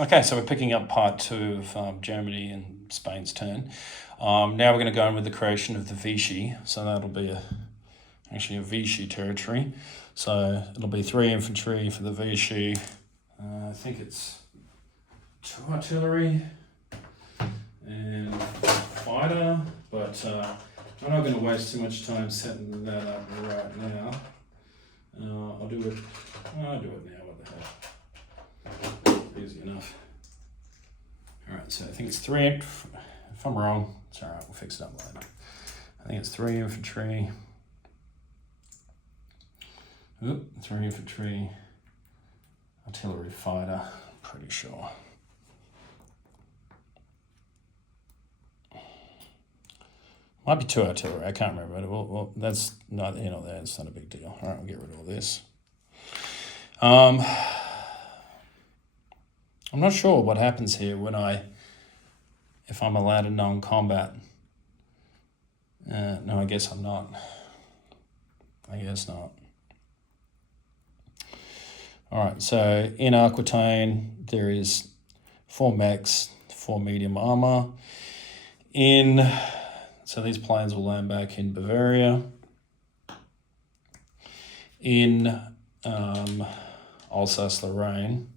Okay, so we're picking up part 2 of Germany and Spain's turn. Now we're going to go in with the creation of the Vichy. So that'll be actually a Vichy territory. So it'll be 3 infantry for the Vichy. I think it's 2 artillery and fighter, but I'm not going to waste too much time setting that up right now. I'll do it now. What the heck? Easy enough. Alright, so I think it's 3. If I'm wrong, it's alright, we'll fix it up later. I think it's 3 infantry. 3 infantry, artillery fighter, pretty sure. Might be 2 artillery, I can't remember. Well, that's not, there, it's not a big deal. Alright, we'll get rid of all this. I'm not sure what happens here if I'm allowed a non-combat. No, I guess I'm not. I guess not. All right, so in Aquitaine, there is 4 mechs, 4 medium armor. So these planes will land back in Bavaria. In Alsace-Lorraine,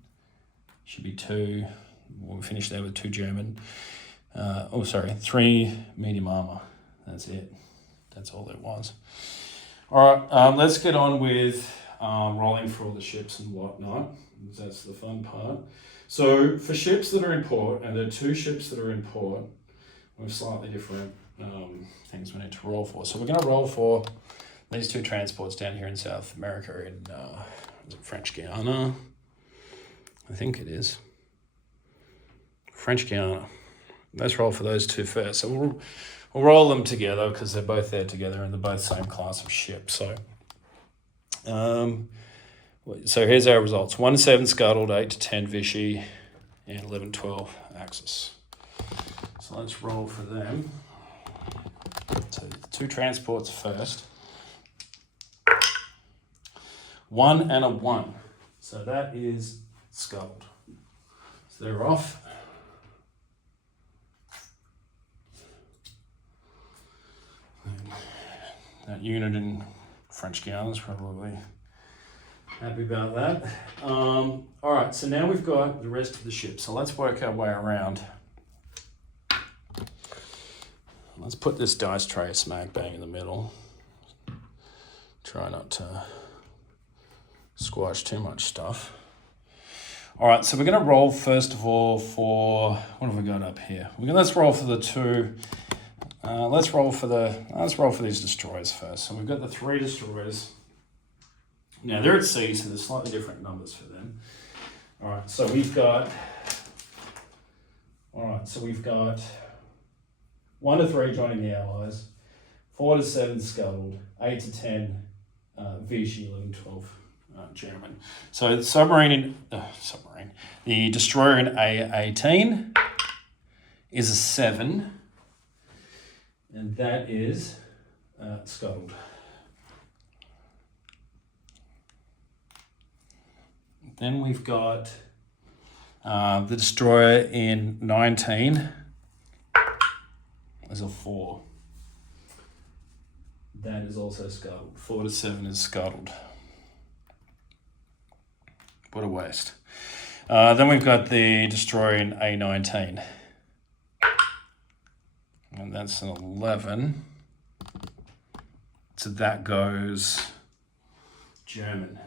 should be 2. We'll finish there with 2 German. 3 medium armor. That's it. That's all there was. All right, let's get on with rolling for all the ships and whatnot. That's the fun part. So for ships that are in port, and there are 2 ships that are in port with slightly different things we need to roll for. So we're going to roll for these 2 transports down here in South America in French Guiana. I think it is. French Guiana. Let's roll for those 2 first. So we'll roll them together because they're both there together and they're both same class of ship. So here's our results. 1-7 Scuttled, 8-10 Vichy, and 11-12 Axis. So let's roll for them. So the 2 transports first. 1 and a 1. So that is Scuttled. So they're off. That unit in French Guiana is probably happy about that. All right, so now we've got the rest of the ship. So let's work our way around. Let's put this dice tray smack bang in the middle. Try not to squash too much stuff. All right, so we're going to roll first of all for, what have we got up here? Let's roll for the 2. Let's roll for these destroyers first. So we've got the 3 destroyers. Now they're at sea, so there's slightly different numbers for them. All right, so we've got 1-3 joining the Allies, 4-7 Scuttled, 8-10 Vichy, 11-12 German. So the destroyer in A18 is a 7. And that is Scuttled. Then we've got the destroyer in 19 as a 4. That is also Scuttled. 4-7 is Scuttled. What a waste. Then we've got the destroyer in A19. And that's an 11. So that goes German.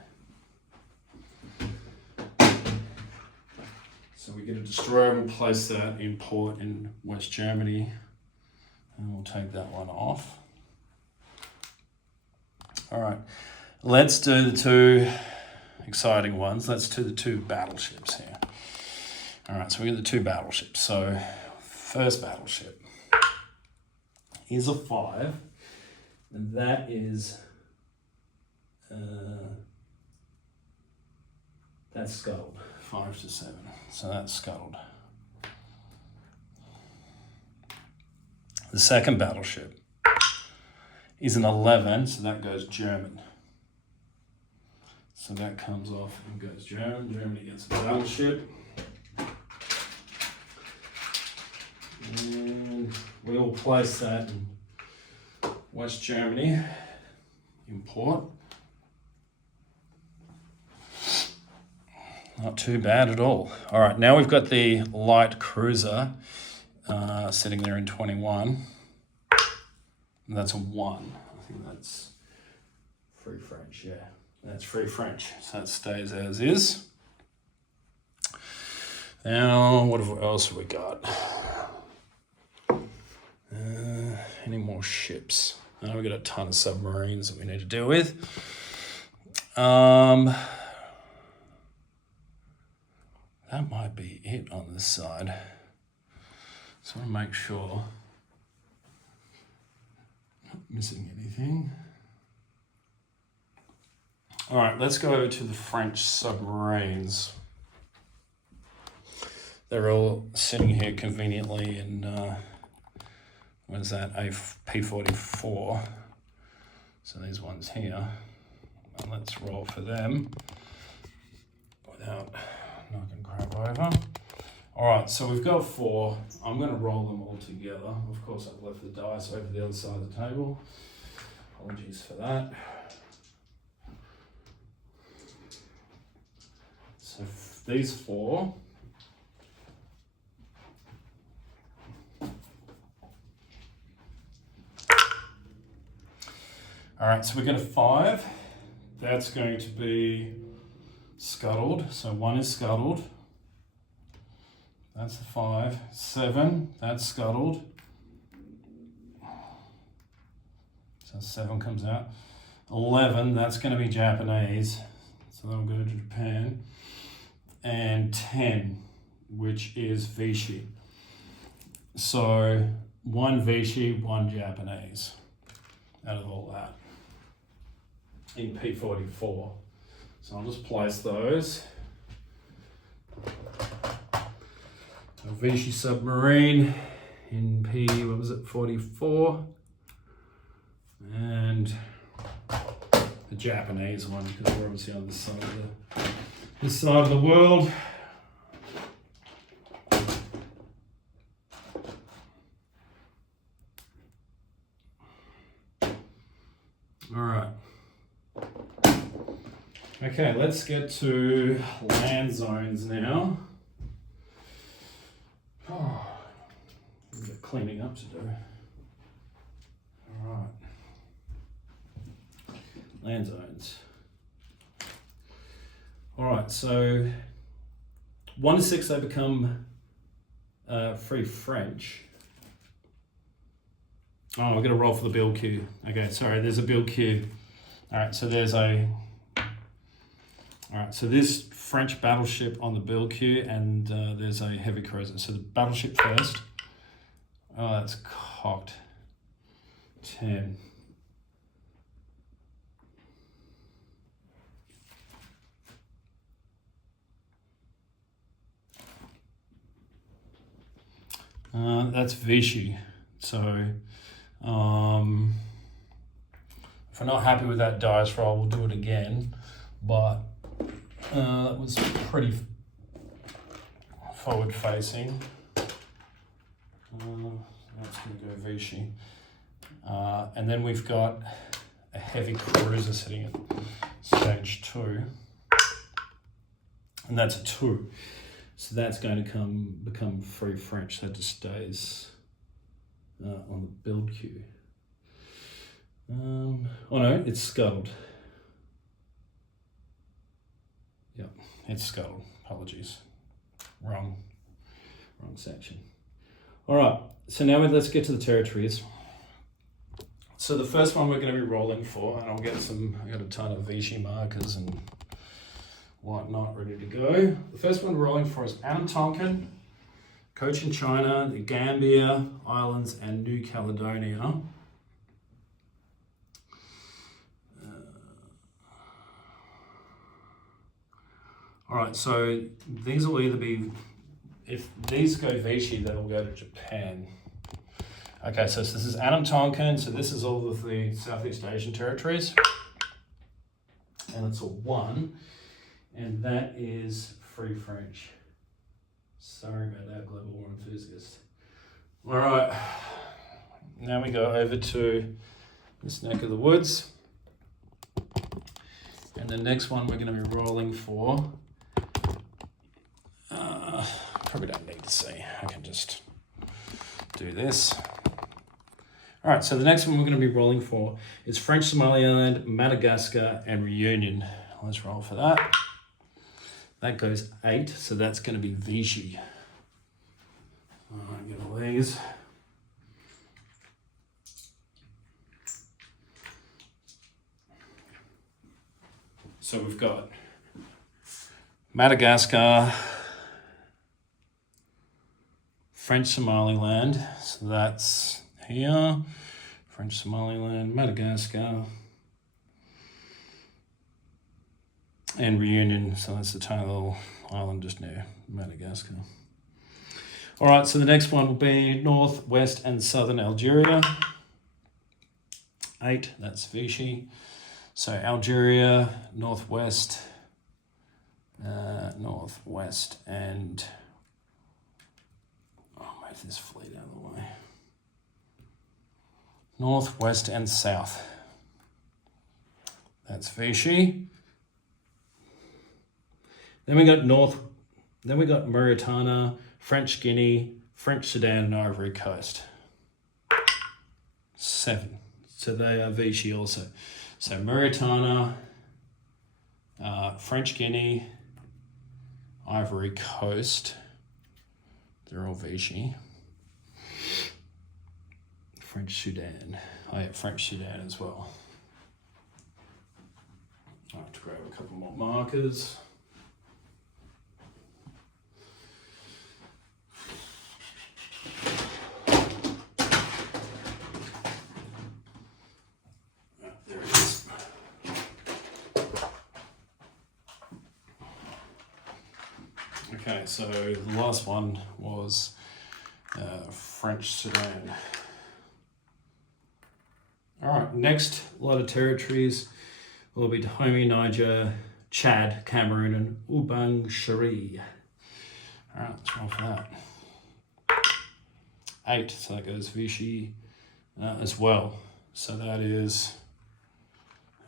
So we get a destroyer and we'll place that in port in West Germany. And we'll take that one off. All right, let's do the 2 exciting ones. Let's do the 2 battleships here. All right, so we get the 2 battleships. So first battleship is a 5, and that is that's Scuttled. 5-7, so that's Scuttled. The second battleship is an 11, so that goes German. So that comes off and goes German. Germany gets a battleship. And we'll place that in West Germany, import. Not too bad at all. All right, now we've got the light cruiser sitting there in 21. And that's a 1. I think that's free French, yeah. That's free French, so that stays as is. Now, what else have we got? Any more ships? I know we've got a ton of submarines that we need to deal with. That might be it on this side. Just want to make sure not missing anything. All right, let's go over to the French submarines. They're all sitting here conveniently in, what is that, a P-44. So these ones here, and let's roll for them without knocking crap over. All right, so we've got 4. I'm gonna roll them all together. Of course, I've left the dice over the other side of the table. Apologies for that. So these 4. All right, so we've got a 5. That's going to be scuttled. So 1 is scuttled. That's the 5. 7, that's scuttled. So 7 comes out. 11, that's going to be Japanese. So that'll go to Japan. And 10, which is Vichy. So 1 Vichy, 1 Japanese out of all that in P-44. So I'll just place those. A Vichy submarine in P-44, and the Japanese one, because we're obviously on this side of the world. All right. Okay, let's get to land zones now. Oh, a bit of cleaning up to do. All right. Land zones. All right, so 1 to 6, they become free French. Oh, we're gonna roll for the build queue. Okay, sorry, there's a build queue. All right, so there's a, all right, so this French battleship on the build queue, and there's a heavy cruiser. So the battleship first. Oh, that's cocked. 10. That's Vichy. So if we're not happy with that dice roll, we'll do it again. But that was pretty forward facing. That's going to go Vichy. And then we've got a heavy cruiser sitting at stage 2. And that's a 2. So that's going to become free French. That just stays on the build queue. Oh no, it's scuttled. Yep, it's scuttled. Apologies. Wrong section. All right, so now let's get to the territories. So the first one we're going to be rolling for, and I got a ton of Vichy markers and whatnot ready to go. The first one we're rolling for is Anna Tonkin, Cochin China, the Gambia Islands, and New Caledonia. All right, so these will either be, if these go Vichy, they'll go to Japan. Okay, so this is Anna Tonkin, so this is all of the Southeast Asian territories. And it's a 1, and that is free French. Sorry about that, global war enthusiast. All right, now we go over to this neck of the woods. And the next one we're going to be rolling for, probably don't need to see, I can just do this. All right, so the next one we're going to be rolling for is French Somaliland, Madagascar, and Reunion. Let's roll for that. That goes 8, so that's going to be Vichy. All right, get all these. So we've got Madagascar, French Somaliland, so that's here, French Somaliland, Madagascar, and Reunion, so that's the tiny little island just near Madagascar. All right, so the next one will be North, West, and Southern Algeria. 8, that's Vichy. So Algeria, Northwest, and move this fleet out of the way. Northwest and South. That's Vichy. Then we got Mauritania, French Guinea, French Sudan, and Ivory Coast. 7. So they are Vichy also. So Mauritania, French Guinea, Ivory Coast, they're all Vichy. French Sudan, French Sudan as well. I have to grab a couple more markers. Okay, so the last one was French Sudan. All right, next lot of territories will be Dahomey, Niger, Chad, Cameroon, and Ubang Shari. All right, let's roll for that. 8, so that goes Vichy as well. So that is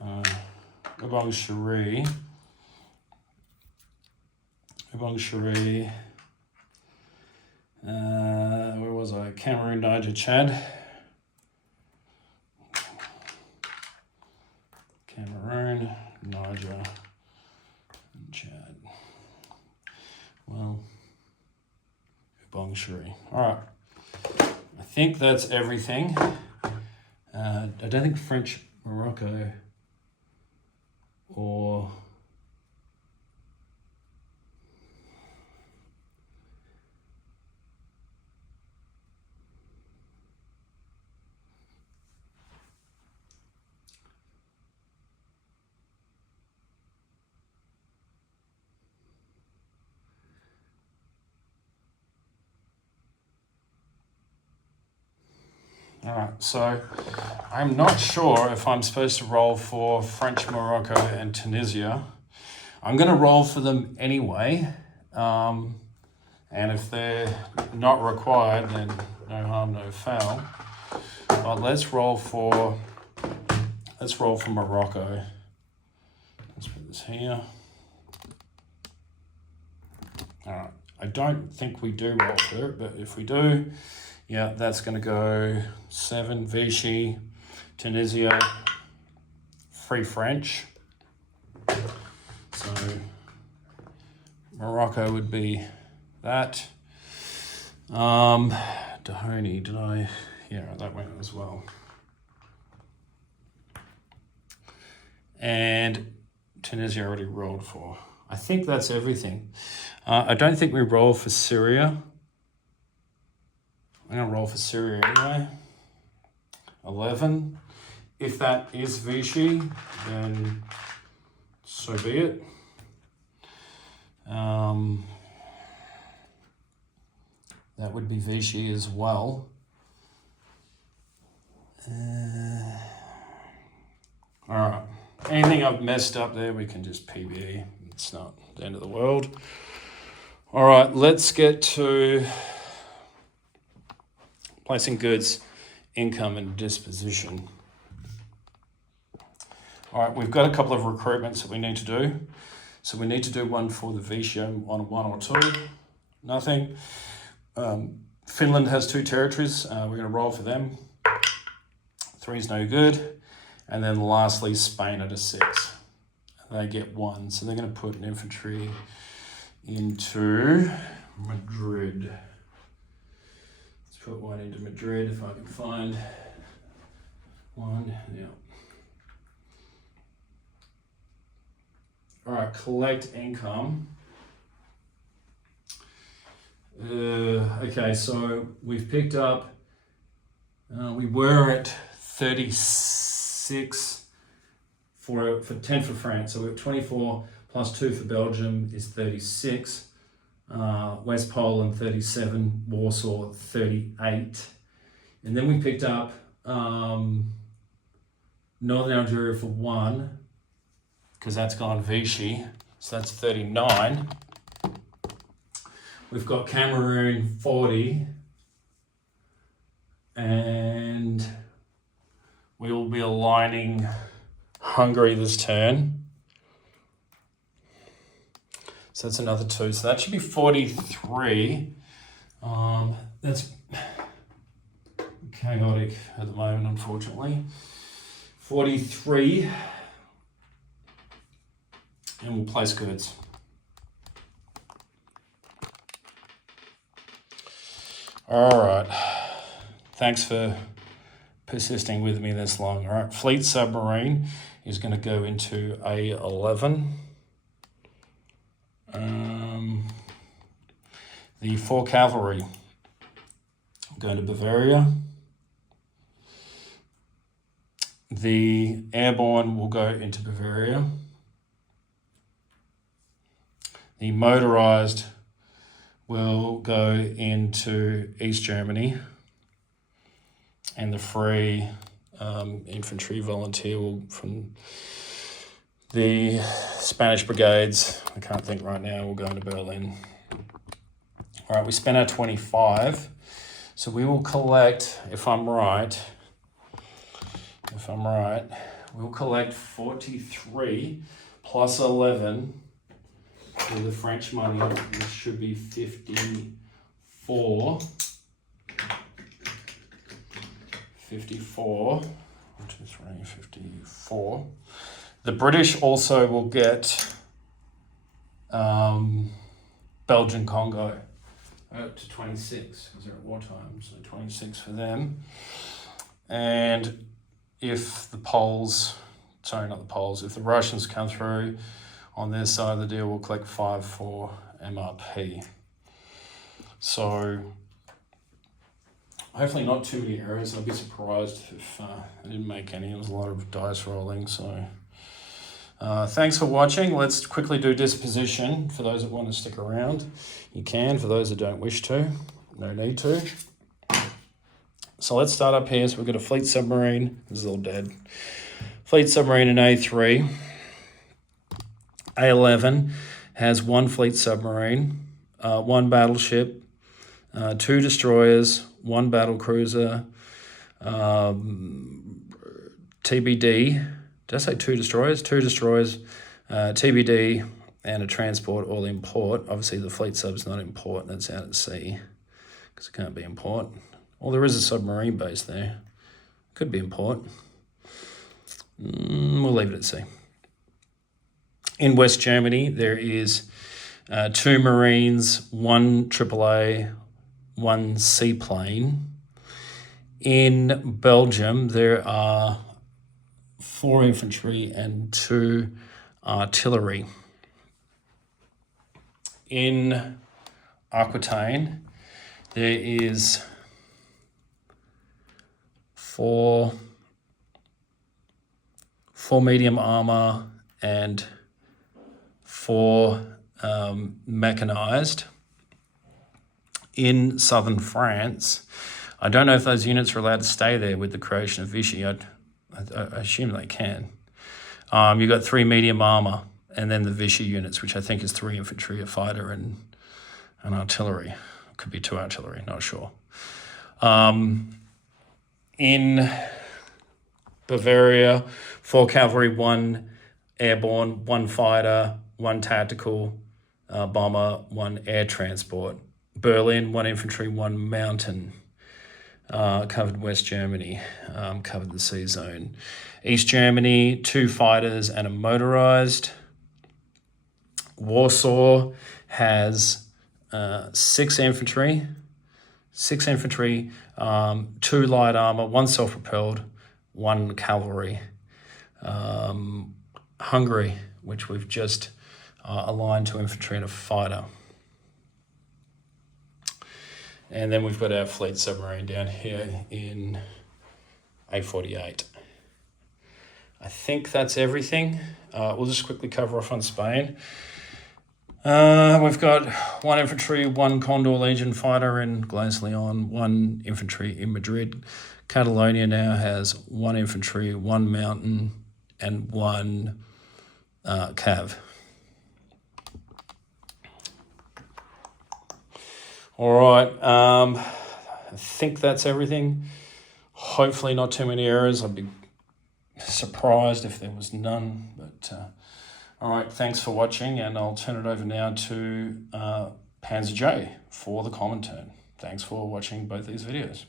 Ubang Shari. Ubang Shari, where was I? Cameroon, Niger, Chad. Cameroon, Niger, and Chad. Well, Ubang Shari. All right. I think that's everything. I don't think French Morocco or all right, so I'm not sure if I'm supposed to roll for French Morocco and Tunisia. I'm going to roll for them anyway, and if they're not required, then no harm, no foul. But let's roll for Morocco. Let's put this here. All right, I don't think we do roll for it, but if we do, yeah, that's going to go 7, Vichy, Tunisia, Free French. So Morocco would be that. Dahomey, did I? Yeah, that went as well. And Tunisia already rolled for. I think that's everything. I don't think we roll for Syria. I'm going to roll for Syria anyway. 11. If that is Vichy, then so be it. That would be Vichy as well. All right. Anything I've messed up there, we can just PB. It's not the end of the world. All right, let's get to placing goods, income, and disposition. All right, we've got a couple of recruitments that we need to do. So we need to do one for the Vichy on 1 or 2. Nothing. Finland has 2 territories. We're going to roll for them. 3 is no good. And then lastly, Spain at a 6. They get 1. So they're going to put an infantry into Madrid. Let's put 1 into Madrid if I can find 1. Yeah. All right, collect income. Okay, so we've picked up, we were at 36 for 10 for France. So we're at 24 plus 2 for Belgium is 36. West Poland 37, Warsaw 38. And then we picked up Northern Algeria for 1, because that's gone Vichy, so that's 39. We've got Cameroon 40, and we will be aligning Hungary this turn. So that's another 2, so that should be 43. That's chaotic at the moment, unfortunately. 43. And we'll place goods. All right. Thanks for persisting with me this long. All right. Fleet submarine is going to go into A11. The 4 cavalry going to Bavaria. The airborne will go into Bavaria. The motorized will go into East Germany, and the free infantry volunteer will from the Spanish brigades, I can't think right now, will go into Berlin. All right, we spent our 25, so we will collect, if I'm right, we'll collect 43 plus 11 with the French money, which should be 54. 54. 1, 2, 3, 54. The British also will get Belgian Congo up to 26 because they're at wartime, so 26 for them. And if the if the Russians come through on their side of the deal, we'll collect 5 for MRP. So hopefully not too many errors. I'd be surprised if I didn't make any. It was a lot of dice rolling. So thanks for watching. Let's quickly do disposition. For those that want to stick around, you can. For those that don't wish to, no need to. So let's start up here. So we've got a fleet submarine. This is all dead. Fleet submarine in A3. A11 has 1 fleet submarine, 1 battleship, 2 destroyers, 1 battle cruiser, TBD. Did I say 2 destroyers? 2 destroyers, TBD, and a transport all in port. Obviously, the fleet sub's not in port, that's out at sea because it can't be in port. Well, there is a submarine base there. Could be in port. We'll leave it at sea. In West Germany, there is 2 Marines, 1 AAA, 1 seaplane. In Belgium, there are 4 infantry and 2 artillery. In Aquitaine, there is 4 medium armor and 4 mechanized. In southern France, I don't know if those units are allowed to stay there with the creation of Vichy. I assume they can. You've got 3 medium armor and then the Vichy units, which I think is 3 infantry, a fighter, and an artillery. Could be 2 artillery, not sure. In Bavaria, 4 cavalry, 1 airborne, 1 fighter, 1 tactical bomber, 1 air transport. Berlin, 1 infantry, 1 mountain. Covered West Germany, covered the sea zone. East Germany, 2 fighters and a motorized. Warsaw has 6 infantry, 2 light armor, 1 self-propelled, 1 cavalry. Hungary, which we've just aligned to infantry and a fighter. And then we've got our fleet submarine down here in A48. I think that's everything. We'll just quickly cover off on Spain. We've got 1 infantry, 1 Condor Legion fighter in Glace Leon, 1 infantry in Madrid. Catalonia now has 1 infantry, 1 mountain, and 1 cav. All right, I think that's everything. Hopefully not too many errors. I'd be surprised if there was none. But all right, thanks for watching, and I'll turn it over now to Panzer J for the Comintern. Thanks for watching both these videos.